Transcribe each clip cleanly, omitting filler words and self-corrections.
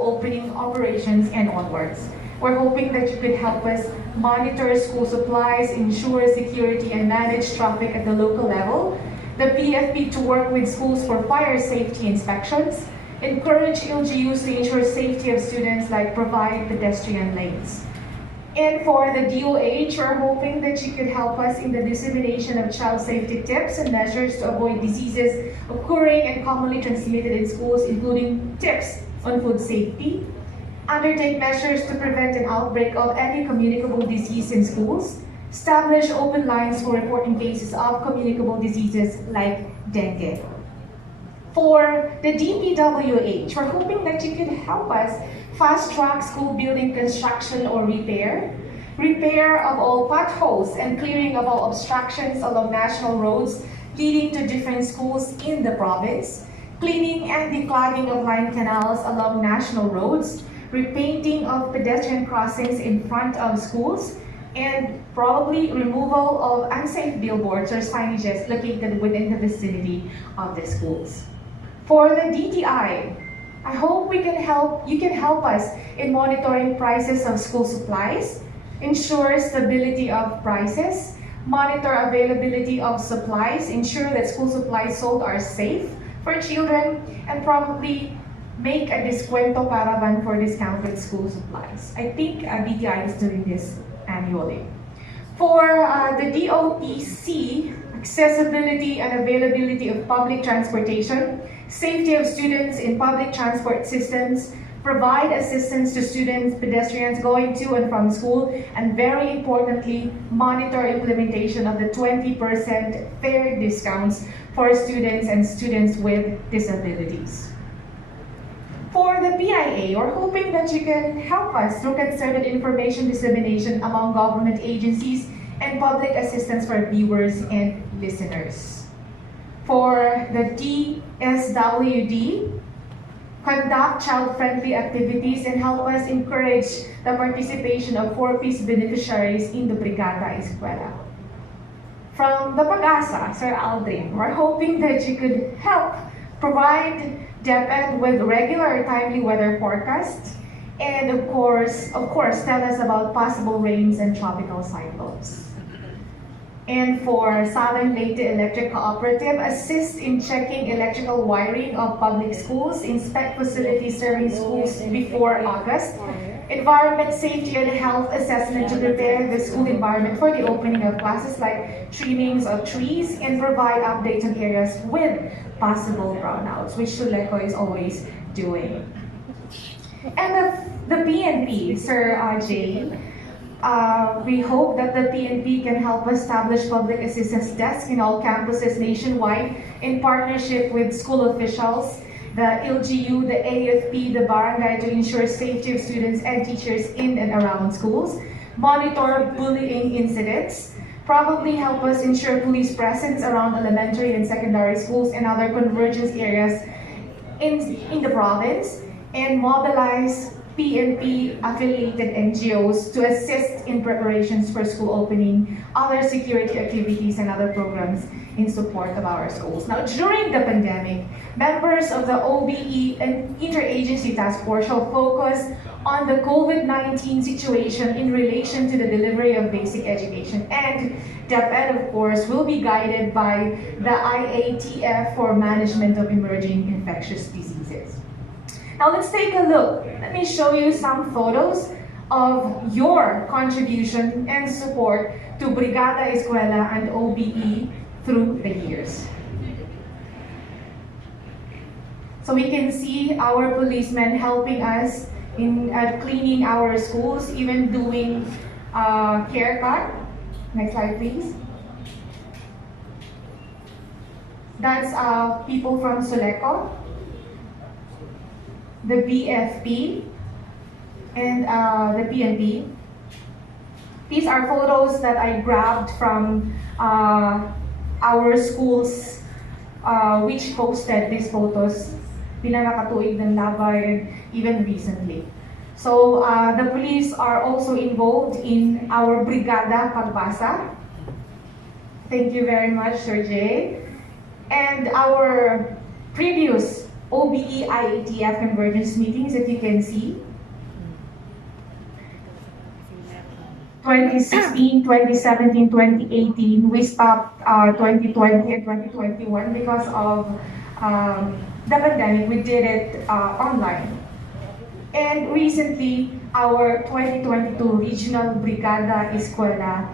opening operations and onwards. We're hoping that you could help us monitor school supplies, ensure security, and manage traffic at the local level. The PFP to work with schools for fire safety inspections, encourage LGUs to ensure safety of students, like provide pedestrian lanes. And for the DOH, we're hoping that you could help us in the dissemination of child safety tips and measures to avoid diseases occurring and commonly transmitted in schools, including tips on food safety. Undertake measures to prevent an outbreak of any communicable disease in schools. Establish open lines for reporting cases of communicable diseases like dengue. For the DPWH, we're hoping that you could help us fast-track school building construction or repair of all potholes and clearing of all obstructions along national roads leading to different schools in the province, cleaning and declogging of line canals along national roads, repainting of pedestrian crossings in front of schools, and probably removal of unsafe billboards or signages located within the vicinity of the schools. For the DTI, I hope you can help us in monitoring prices of school supplies, ensure stability of prices, monitor availability of supplies, ensure that school supplies sold are safe for children, and probably make a descuento paraban for discounted school supplies. I think DTI is doing this annually. For the DOTC, accessibility and availability of public transportation, safety of students in public transport systems, provide assistance to students, pedestrians going to and from school, and very importantly, monitor implementation of the 20% fare discounts for students and students with disabilities. For the PIA, we're hoping that you can help us through concerted information dissemination among government agencies and public assistance for viewers and listeners. For the DSWD, conduct child-friendly activities and help us encourage the participation of 4-piece beneficiaries in the Brigada Eskwela. From the Casa, Sir Aldrin, we're hoping that you could help provide DepEd with regular timely weather forecasts, and of course, tell us about possible rains and tropical cyclones. And for Southern Leyte Electric Cooperative, assist in checking electrical wiring of public schools, inspect facilities serving schools before August, environment safety and health assessment to prepare the school environment for the opening of classes like trimmings of trees, and provide updates on areas with possible brownouts, which Suleco is always doing. And the PNP, Sir Jay, we hope that the PNP can help establish public assistance desks in all campuses nationwide in partnership with school officials, the LGU, the AFP, the barangay, to ensure safety of students and teachers in and around schools, monitor bullying incidents, probably help us ensure police presence around elementary and secondary schools and other convergence areas in the province, and mobilize PNP affiliated NGOs to assist in preparations for school opening, other security activities, and other programs in support of our schools. Now, during the pandemic, members of the OBE and Interagency Task Force shall focus on the COVID-19 situation in relation to the delivery of basic education. And DepEd, of course, will be guided by the IATF for management of emerging infectious diseases. Now let's take a look. Let me show you some photos of your contribution and support to Brigada Eskwela and OBE through the years. So we can see our policemen helping us in cleaning our schools, even doing haircut. Next slide, please. That's people from Suleco, the BFP, and the PNP. These are photos that I grabbed from our schools, which posted these photos pinakatuig ng Labay and even recently. So the police are also involved in our Brigada Pagbasa. Thank you very much, Sir Jay. And our previous OBE-IATF Convergence meetings that you can see. 2016, 2017, 2018, we stopped 2020 and 2021 because of the pandemic. We did it online. And recently, our 2022 Regional Brigada Eskwela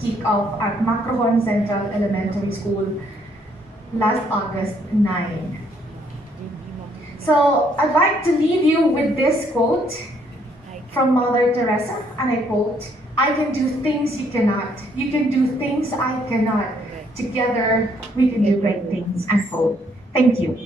kicked off at Macrohon Central Elementary School last August 9. So I'd like to leave you with this quote from Mother Teresa, and I quote, "I can do things you cannot. You can do things I cannot. Together, we can do great things," unquote. Thank you.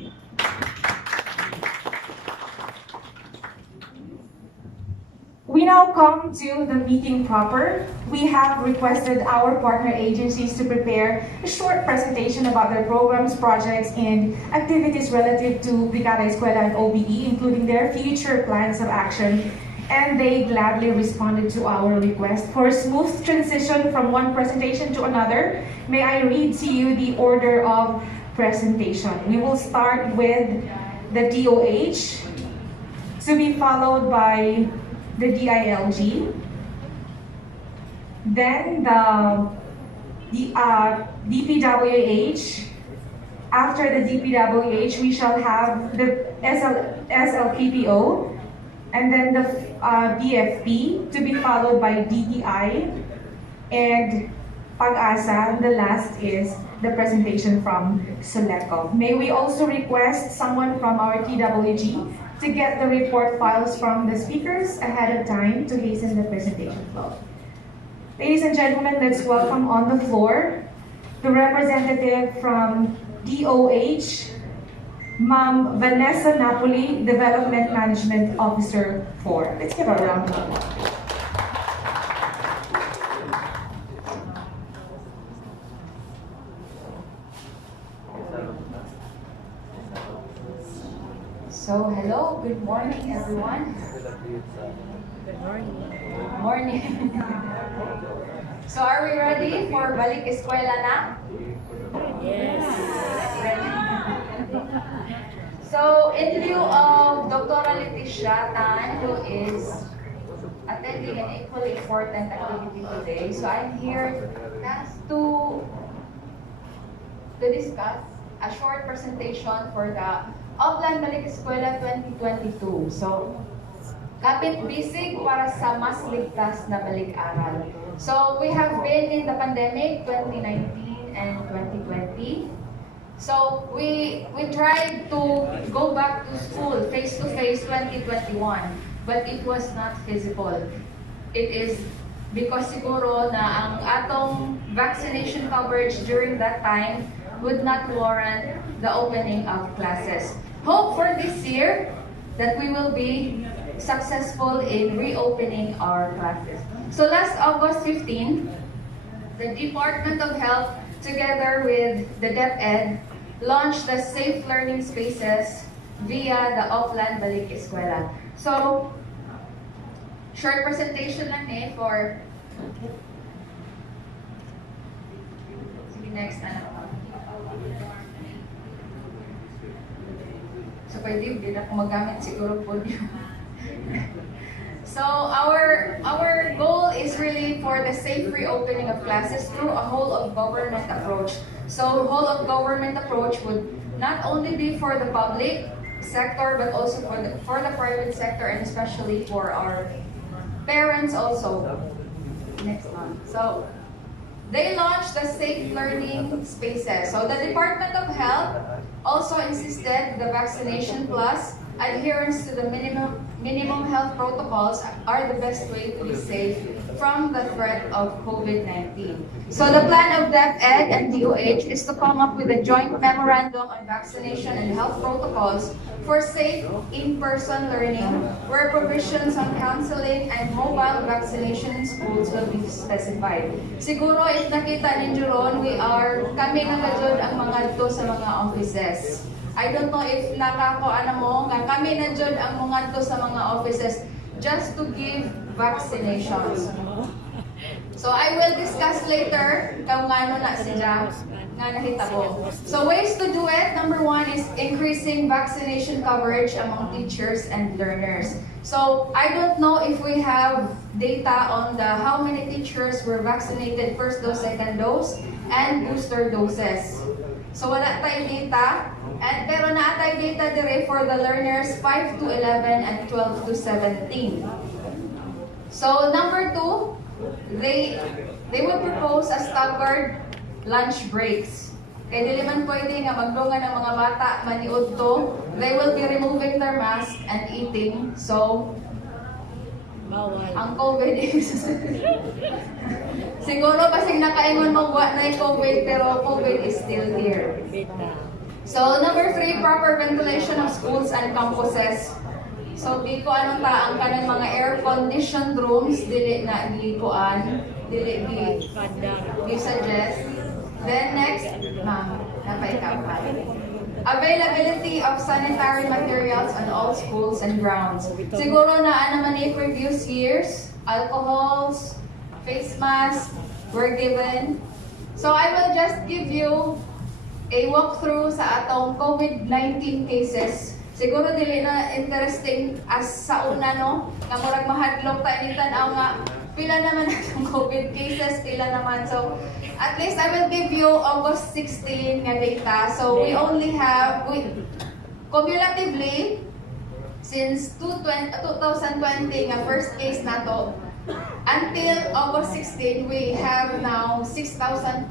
We now come to the meeting proper. We have requested our partner agencies to prepare a short presentation about their programs, projects, and activities relative to Brigada Eskwela and OBE, including their future plans of action. And they gladly responded to our request. For a smooth transition from one presentation to another, may I read to you the order of presentation. We will start with the DOH, to be followed by the DILG, then the DPWH. After the DPWH, we shall have the SLPPO, and then the BFP, to be followed by DTI, and Pag-asa. The last is the presentation from Soleco. May we also request someone from our TWG to get the report files from the speakers ahead of time to hasten the presentation flow. Ladies and gentlemen, let's welcome on the floor the representative from DOH, Ma'am Vanessa Napoli, Development Management Officer 4. Let's give her a round of applause. So, hello, good morning everyone. Good morning. Morning. So, are we ready for Balik Eskwela na? Yes. Ready? So, in lieu of Dr. Leticia Tan, who is attending an equally important activity today, so I'm here to discuss a short presentation for the Oplan Balik Eskwela 2022. So, kapit bisig para sa mas ligtas na balik-aral. So, we have been in the pandemic 2019 and 2020. So, we tried to go back to school face-to-face 2021, but it was not feasible. It is because siguro na ang atong vaccination coverage during that time would not warrant the opening of classes. Hope for this year that we will be successful in reopening our classes. So last August 15, the Department of Health together with the DepEd launched the Safe Learning Spaces via the Oplan Balik Eskwela. So, short presentation lang for next anak. So, pwede din ako magamit siguro po niyo. So, our goal is really for the safe reopening of classes through a whole of government approach. So, whole of government approach would not only be for the public sector, but also for the private sector, and especially for our parents also. Next one. So, they launched the Safe Learning Spaces. So, the Department of Health also insisted the vaccination plus adherence to the minimum health protocols are the best way to be safe from the threat of COVID-19. So the plan of DepEd and DOH is to come up with a joint memorandum on vaccination and health protocols for safe in-person learning, where provisions on counseling and mobile vaccination in schools will be specified. Siguro if nakita ninyo ron, kami nagajud ang mga ito sa mga offices. I don't know if nakakuan mo nga kami na jud ang mga to sa mga offices just to give vaccinations. So I will discuss later kung ano na siya. nga nahitabo. So ways to do it, number one is increasing vaccination coverage among teachers and learners. So I don't know if we have data on the how many teachers were vaccinated first dose, second dose, and booster doses. So wala tayong data, pero naa tayong data dire for the learners 5 to 11 and 12 to 17. So number two, they will propose a staggered lunch breaks. Kaya dili man pwede nga magdungan ng mga bata maniud to. They will be removing their mask and eating. So, Bawal. ang COVID is... Siguro basig nakaingon magwa na yung COVID, pero COVID is still here. Bita. So, number three, proper ventilation of schools and campuses. So, di ko anong taang kanang mga air-conditioned rooms, dili na gikuan, dili gi-suggest. Then next, ma'am, napaikapay. Availability of sanitary materials on all schools and grounds. Siguro na naman ni previous years, alcohols, face masks were given. So I will just give you a walkthrough sa atong COVID-19 cases. Siguro dili na interesting as sa una, no? Nga murag mahadlok ta ni tan-aw nga pila naman ang COVID cases, pila naman. So, at least I will give you August 16 nga data. So, we only have, cumulatively, since 2020 nga first case na to, until August 16, we have now 6,215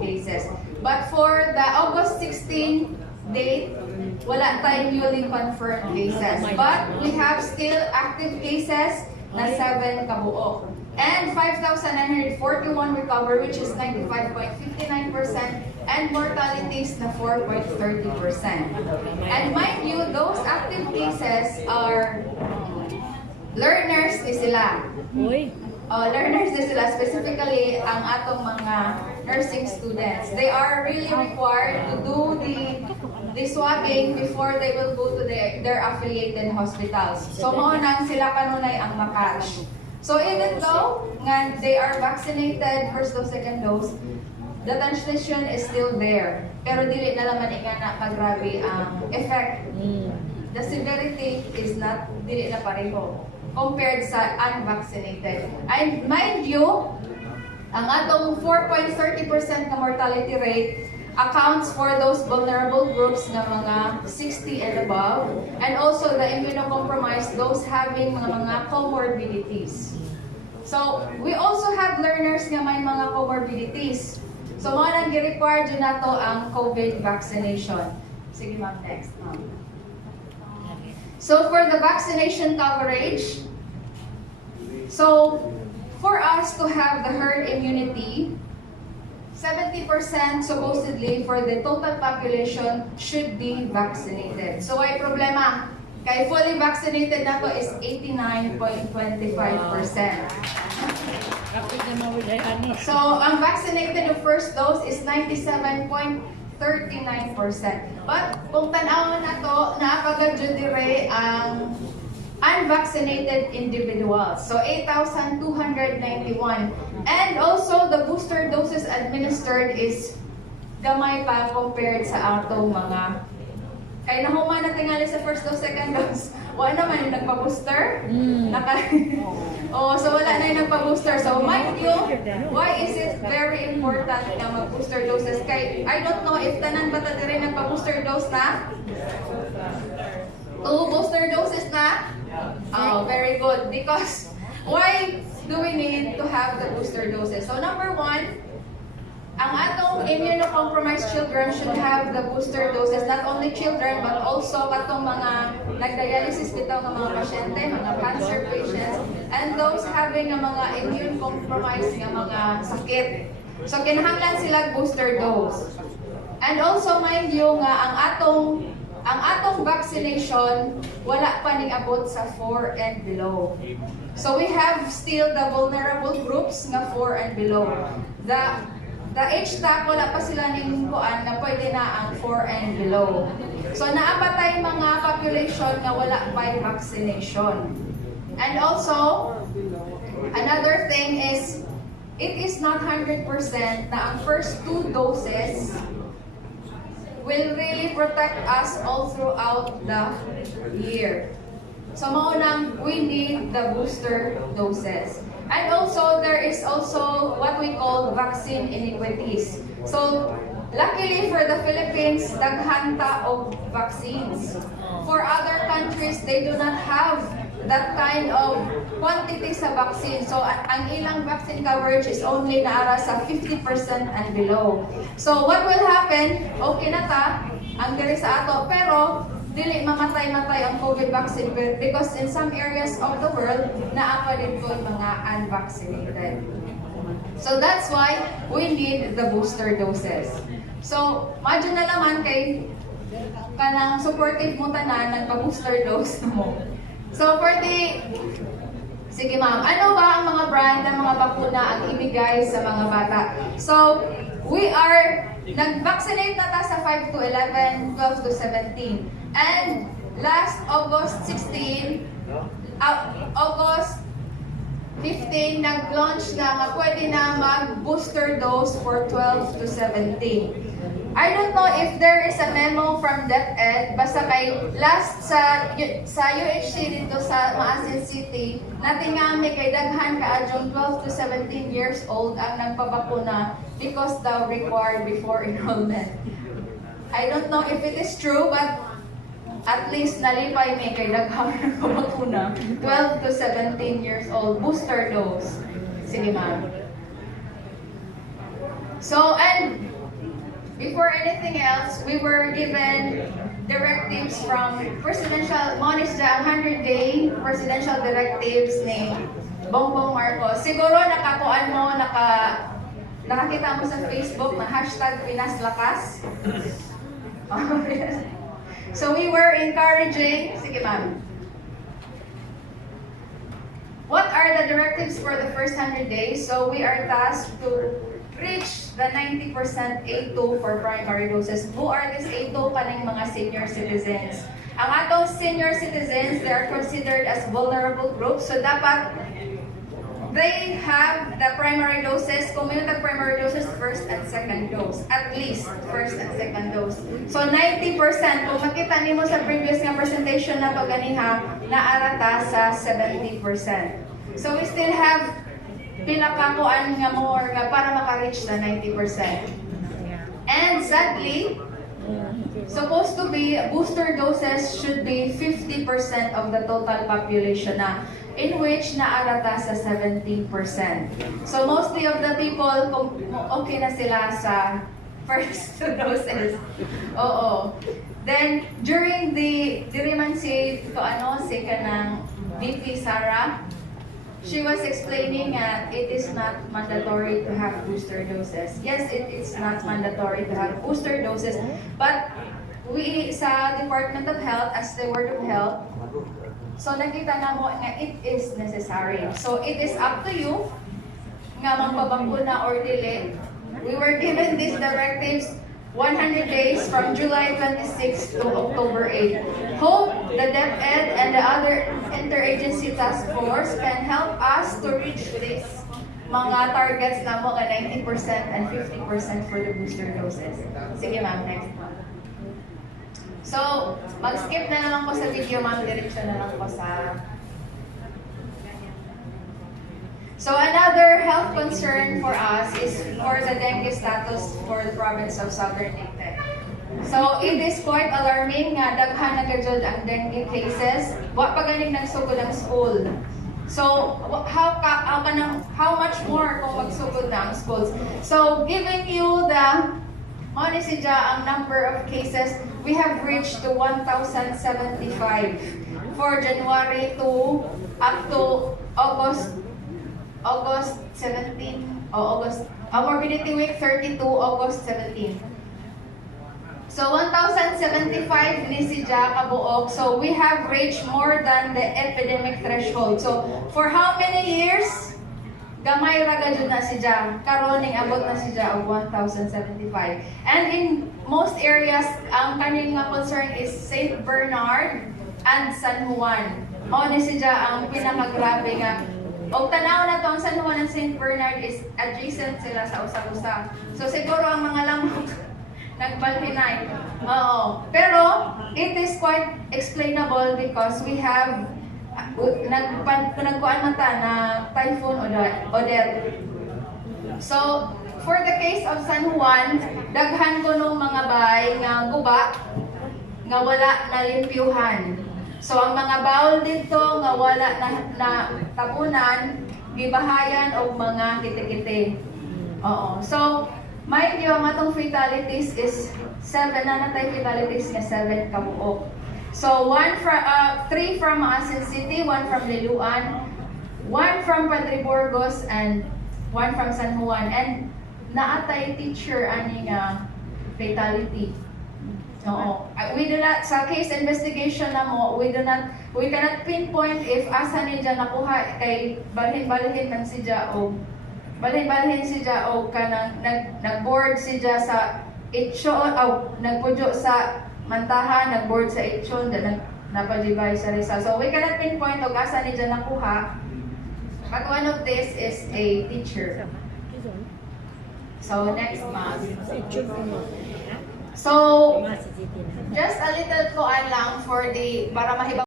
cases. But for the August 16 date, wala tayong newly confirmed cases. But we have still active cases na 7 kabuo. And 5,941 recovery, which is 95.59%, and mortalities na 4.30%. And mind you, those active cases are learners ni sila. Uy. Learners ni sila, specifically ang atong mga nursing students. They are really required to do the swabbing before they will go to their affiliated hospitals. So mao nang sila kanunay ang makatch. So even though nga they are vaccinated first dose, second dose, the transmission is still there. Pero dili na laman na pagrabe ang effect. The severity is not dili na pareho compared sa unvaccinated. And mind you, ang atong 4.30% na mortality rate accounts for those vulnerable groups na mga 60 and above, and also the immunocompromised, those having mga comorbidities. So, we also have learners nga may mga comorbidities. So, mga nang gi-require dyan na to ang COVID vaccination. Sige ma'am, next ma'am. So, for the vaccination coverage, so, for us to have the herd immunity, 70% supposedly for the total population should be vaccinated. So, ay problema. Kay fully vaccinated na to is 89.25%. So, ang vaccinated the first dose is 97.39%. But, kung tanaw na to, naapagad dire ang unvaccinated individuals. So, 8,291. And also, the booster doses administered is gamay pa compared sa atong mga... Kaya nahuman na tingali sa first dose, second dose. Wala naman yung nagpa-booster. So wala na yung nagpa-booster. So, mind you, why is it very important na mag-booster doses? Kaya, I don't know if tanan ba ta rin nagpa-booster dose na? 2 booster doses na? Oh, very good. Because, why do we need to have the booster doses? So, number one, ang atong immunocompromised children should have the booster doses. Not only children, but also katong mga nagdialysis bitaw ng mga pasyente, mga cancer patients, and those having ng mga immune-compromised ng mga sakit. So, kinahanglan sila booster dose. And also, mind you nga, ang atong vaccination, wala pa ning abot sa 4 and below. So we have still the vulnerable groups nga 4 and below. The age tag, wala pa sila ning kuan na pwede na ang 4 and below. So naapatay mga population nga wala pa vaccination. And also, another thing is it is not 100% na ang first 2 doses will really protect us all throughout the year. So maunang, we need the booster doses. And also, there is also what we call vaccine inequities. So, luckily for the Philippines, daghanta of vaccines. For other countries, they do not have that kind of quantity sa vaccine. So, ang ilang vaccine coverage is only naara sa 50% and below. So, what will happen? Okay na ta, ang diri sa ato, pero dili mamatay-matay ang COVID vaccine because in some areas of the world, naapa din po mga unvaccinated. So that's why we need the booster doses. So, madyo na naman kay kanang supportive mo tanan, nagpa-booster dose mo. So for the, sige ma'am, ano ba ang mga brand ng mga bakuna ang ibigay sa mga bata? So, we are, nag-vaccinate na ta sa 5 to 11, 12 to 17. And last August 16, August 15, nag-launch na nga pwede na mag-booster dose for 12 to 17. I don't know if there is a memo from DepEd, basta kay last sa UHC dito sa Maasin City, natin nga may kay daghan kaadjong 12 to 17 years old ang nagpabakuna because daw required before enrollment. I don't know if it is true, but at least nalipay may kay daghang nagpabakuna 12 to 17 years old, booster dose. Sige ma'am. So, and before anything else, we were given directives from presidential, one is the 100-day presidential directives ni Bongbong Marcos. Siguro nakakuan mo, nakakita mo sa Facebook na hashtag Pinas Lakas. So we were encouraging, sige ma'am. What are the directives for the first 100 days? So we are tasked to reach the 90% A2 for primary doses. Who are these A2? Kaning mga senior citizens. Ang atong senior citizens, they are considered as vulnerable groups. So dapat they have the primary doses, community primary doses, first and second dose. At least, first and second dose. So 90%, kung makita nimo sa previous nga presentation na to ganiha, naarata sa 70%. So we still have pinakakuan nga more nga para maka-reach na 90%. And sadly, supposed to be, booster doses should be 50% of the total population na, in which naarata sa 17%. So mostly of the people, okay na sila sa first doses. Oo. Then, during the, diri man si kanang VP Sarah, she was explaining that it is not mandatory to have booster doses. Yes, it is not mandatory to have booster doses, but we sa Department of Health, as the Word of Health, so nakita na mo nga it is necessary. So it is up to you nga magpabakuna or dili. We were given these directives 100 days from July 26 to October 8. Hope the DepEd and the other interagency task force can help us to reach this mga targets na mo ka 90% and 50% for the booster doses. Sige ma'am, next. So, mag-skip na lang po sa video ma'am, diretso na lang po sa... So another health concern for us is for the dengue status for the province of Southern Leyte. So it is quite alarming nga daghan na gajud ang dengue cases. Wa pa ganing nagsugod ang school. So how much more kung magsugod na ang schools? So giving you the Monisija ang number of cases, we have reached to 1,075 for January to up to August 17, morbidity week 32, August 17. So 1,075 ni si Ja kabuok. So we have reached more than the epidemic threshold. So for how many years? Gamay ra gajud na si Ja. Karon ning abot na si Ja og 1,075. And in most areas, ang kaning nga concern is St. Bernard and San Juan. Mao ni si Ja ang pinakagrabe nga O tanaw na to, ang San Juan and St. Bernard is adjacent sila sa usa-usa. So siguro ang mga lamok nagbalhinay. Oo. Pero it is quite explainable because we have nagkuan mata na Typhoon Odette. So for the case of San Juan, daghan ko nung mga bay nga guba nga wala na limpyuhan. So ang mga bawol dito nga wala na tapunan, gibahayan og mga kiti-kiti. Oo. So mind you, ang atong fatalities is 7 na natay fatalities nga 7 kabuok. So 3 from Maasin City, 1 from Liloan, 1 from Padre Burgos, and 1 from San Juan. And naatay teacher ani nga fatality. Oo. We do not, sa case investigation na mo, we cannot pinpoint if asa ni dyan nakuha kay balhin-balhin man si dya o balhin-balhin si dya o kanang nag-board si dya sa itchon o nagpudyo sa mantahan, nag-board sa itchon, napadibay sa Rizal. So we cannot pinpoint o asa ni dyan nakuha. But one of this is a teacher. So next month. So, just a little kuan lang for the, para mahibang